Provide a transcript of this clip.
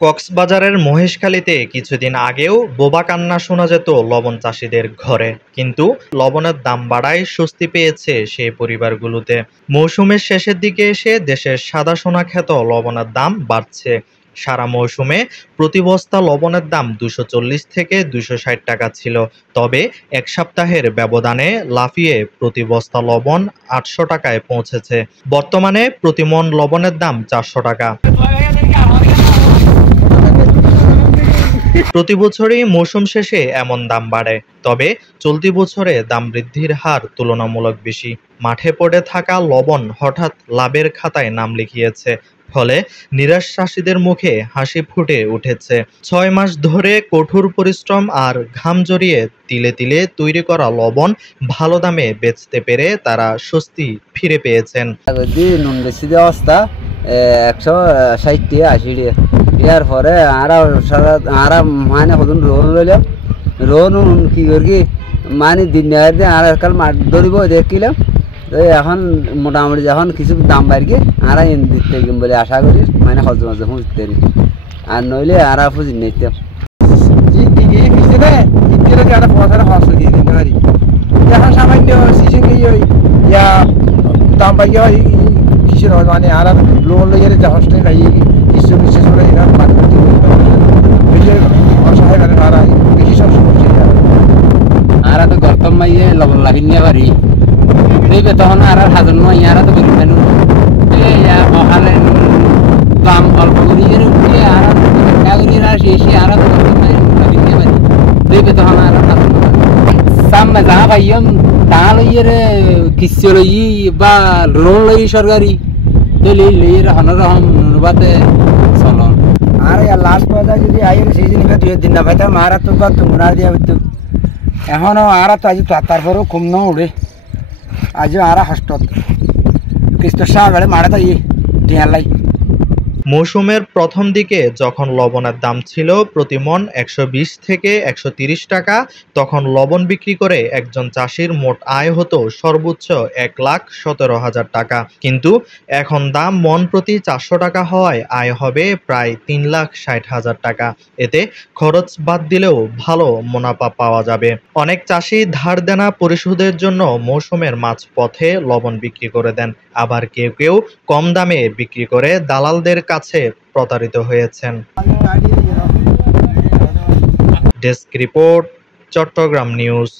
কক্সবাজারের মহেশখালীতে কিছুদিন আগেও বোবা কান্না শোনা যেত লবণ চাষিদের ঘরে, কিন্তু লবণের দাম বাড়ায় স্বস্তি পেয়েছে সেই পরিবারগুলোতে। মৌসুমের শেষের দিকে এসে দেশের সাদা সোনা খ্যাত লবণের দাম বাড়ছে। সারা মৌসুমে প্রতি বস্তা লবণের দাম 240 থেকে 260 টাকা ছিল, তবে এক সপ্তাহের ব্যবধানে লাফিয়ে প্রতি বস্তা লবণ 800 টাকায় পৌঁছেছে। বর্তমানে প্রতি মণ লবণের দাম 400 টাকা। প্রতি বছরই মৌসুম শেষে এমন দাম বাড়ে, তবে চলতি বছরে দাম বৃদ্ধির হার তুলনামূলক বেশি। মাঠে পড়ে থাকা লবণ হঠাৎ লাভের খাতায় নাম লিখিয়েছে, ফলে নিরাশ চাষিদের মুখে হাসি ফুটে উঠেছে। 6 মাস ধরে কঠোর পরিশ্রম আর ঘাম জড়িয়ে তিলে তিলে তৈরি করা লবণ ভালো দামে বেচতে পেরে তারা স্বস্তি ফিরে পেয়েছেন। নুন বেশি অবস্থা 160 80 ইয়ার পরে আরা মানে হদুন রোন লইলাম, রোন কি করি মানে দিন আর কাল মাঠ ধরিব দেখিলাম। তো এখন মোটামুটি যখন কিছু দাম বাড়িয়ে আরা এন দিতে বলে আশা করি, মানে হজ মাঝে খুঁজতে আর নইলে আরা ফুজি নিতাম। এখন সামান্য সিজন দাম পাই হয় কিসের হয় মানে আর লোন লইয়ে যে হস্টেল খাই কিছু বিশেষ করে অসহায় মানে ভাড়া বেশি সব সমস্যা। আর তো গর্তম মাইয়ে লবণ লাগি নিয়ে পারি দেবে তখন আর হাজার নয় আর তো করি কেন অকালে দাম অল্প করিয়ে উঠে আর শেষে আর তো লাগি নিয়ে পারি দেবে তখন আর সামনে যা পাইম তা লইয়ে কিস্তি লই বা লোন লই সরকারি তো লইয়ে হনরহম অনুবাদে চলন আর লাস্ট পর্যায়ে যদি আইন সিজন 2 দিন না পাইতাম আর তো বা তোমরা দিয়া হইতো। এখনও আর তো আজ তারপরেও কম ন উড়ে আজও আর হাস্টত কিস্ত সাগরে মারা তাই টিয়ালাই। মৌসুমের প্রথম দিকে যখন লবণের দাম ছিল প্রতি মণ 120 থেকে 130 টাকা, তখন লবণ বিক্রি করে একজন চাষির মোট আয় হতো সর্বোচ্চ 1,17,000 টাকা। কিন্তু এখন দাম মণ প্রতি 400 টাকা হওয়ায় আয় হবে প্রায় 3,60,000 টাকা। এতে খরচ বাদ দিলেও ভালো মুনাফা পাওয়া যাবে। অনেক চাষি ধার দেনা পরিশোধের জন্য মৌসুমের মাঝপথে লবণ বিক্রি করে দেন, আবার কেউ কেউ কম দামে বিক্রি করে দালালদের কাছে প্রতারিত হয়েছেন। Desk report, Chattogram news.